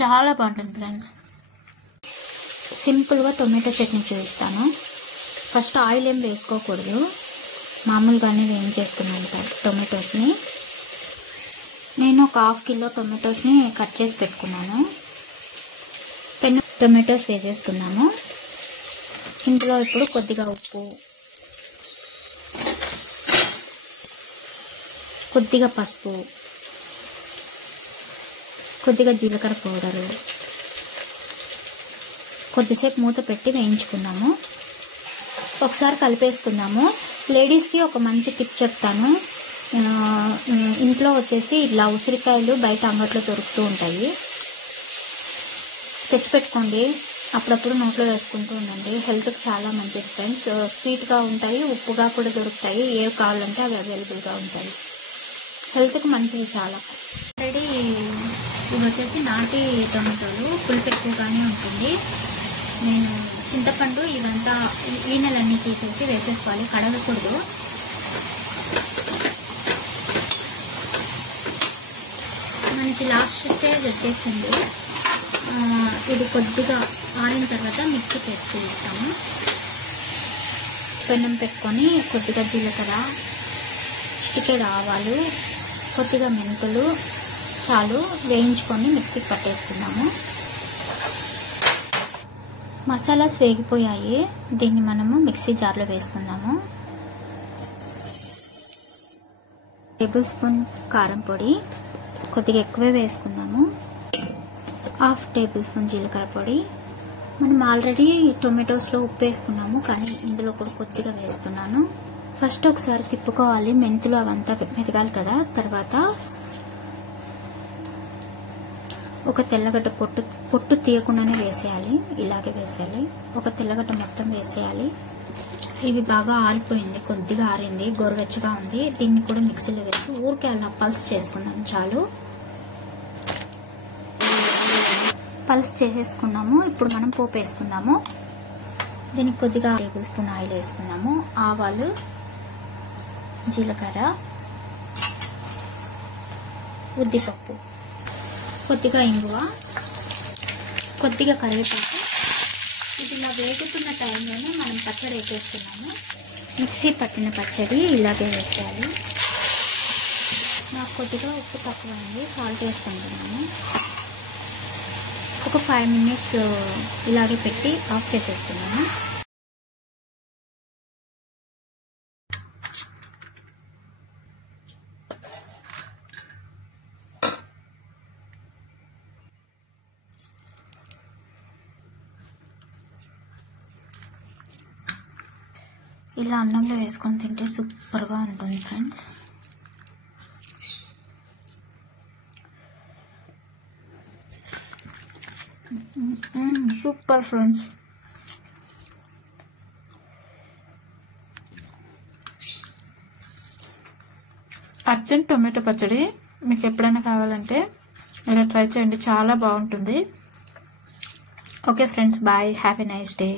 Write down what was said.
చాలా బాగుంటుంది ఫ్రెండ్స్. సింపుల్గా టొమాటో చట్నీ చూపిస్తాను. ఫస్ట్ ఆయిల్ ఏం వేసుకోకూడదు, మామూలుగానే వేయించేసుకున్నాను టొమాటోస్ని. నేను ఒక 1/2 కిలో టొమాటోస్ని కట్ చేసి పెట్టుకున్నాను. టొమాటోస్ వేసేసుకున్నాము. ఇందులో ఇప్పుడు కొద్దిగా ఉప్పు, కొద్దిగా పసుపు, కొద్దిగా జీలకర్ర పౌడరు, కొద్దిసేపు మూత పెట్టి వేయించుకున్నాము. ఒకసారి కలిపేసుకుందాము. లేడీస్కి ఒక మంచి టిప్ చెప్తాను. ఇంట్లో వచ్చేసి ఇలా ఉసిరికాయలు బయట అంగట్లో దొరుకుతూ ఉంటాయి, తెచ్చిపెట్టుకోండి. అప్పుడప్పుడు నోట్లో వేసుకుంటూ ఉండండి. హెల్త్కి చాలా మంచిది ఫ్రెండ్స్. స్వీట్గా ఉంటాయి, ఉప్పుగా కూడా దొరుకుతాయి. ఏవి కావాలంటే అవి అవైలబుల్గా ఉంటాయి. హెల్త్కి మంచిది చాలా. ఆల్రెడీ ఇవి వచ్చేసి నాటి టొమాటోలు, పులుపు ఎక్కువగానే ఉంటుంది. నేను చింతపండు ఇవంతా ఈనెలన్నీ తీసేసి వేసేసుకోవాలి, కడగకూడదు. మనకి లాస్ట్ స్టేజ్ వచ్చేసింది. ఇది కొద్దిగా ఆరిన తర్వాత మిక్సీకి వేసి ఇస్తాము. పెనం పెట్టుకొని కొద్దిగా జీలకర్ర, చిటికెడు ఆవాలు, కొద్దిగా మెంతులు చాలు వేయించుకొని మిక్సీకి పట్టేసుకున్నాము. మసాలాస్ వేగిపోయాయి. దీన్ని మనము మిక్సీ జార్లో వేసుకుందాము. 1 టేబుల్ స్పూన్ కారం పొడి, కొద్దిగా ఎక్కువే వేసుకుందాము. 1/2 టేబుల్ స్పూన్ జీలకర్ర పొడి. మనం ఆల్రెడీ టొమాటోస్లో ఉప్పు వేసుకున్నాము, కానీ ఇందులో కూడా కొద్దిగా వేస్తున్నాను. ఫస్ట్ ఒకసారి తిప్పుకోవాలి, మెంతులు అవంతా మెదగాలి కదా. తర్వాత ఒక తెల్లగడ్డ పొట్టు తీయకుండానే వేసేయాలి, ఇలాగే వేసేయాలి. ఒక తెల్లగడ్డ మొత్తం వేసేయాలి. ఇవి బాగా ఆరిపోయింది, కొద్దిగా ఆరింది, గోరువెచ్చగా ఉంది. దీన్ని కూడా మిక్సీలో వేసి ఊరికే అలా పల్స్ చేసుకుందాం చాలు. పల్స్ చేసేసుకున్నాము. ఇప్పుడు మనం పోపు వేసుకుందాము. దీనికి కొద్దిగా 1 టేబుల్ స్పూన్ ఆయిల్ వేసుకుందాము. ఆవాలు, జీలకర్ర, ఉద్దిపప్పు, కొద్దిగా ఇంగువ, కొద్దిగా కరివేపాకు. ఇది ఇలా వేగుతున్న టైంలోనే మనం పచ్చడి వేసేసుకున్నాము. మిక్సీ పట్టిన పచ్చడి ఇలాగే వేసేయాలి. నాకు కొద్దిగా ఉప్పు తక్కువ ఉంది, సాల్ట్ వేసుకుంటున్నాను. ఒక 5 మినిట్స్ ఇలాగే పెట్టి ఆఫ్ చేసేసుకున్నాను. ఇలా అన్నంలో వేసుకొని తింటే సూపర్గా ఉంటుంది friends. Super friends. Urgent tomato పచ్చడి మీకు ఎప్పుడైనా కావాలంటే ఇలా ట్రై చేయండి, చాలా బాగుంటుంది. Okay friends, bye, have a nice day.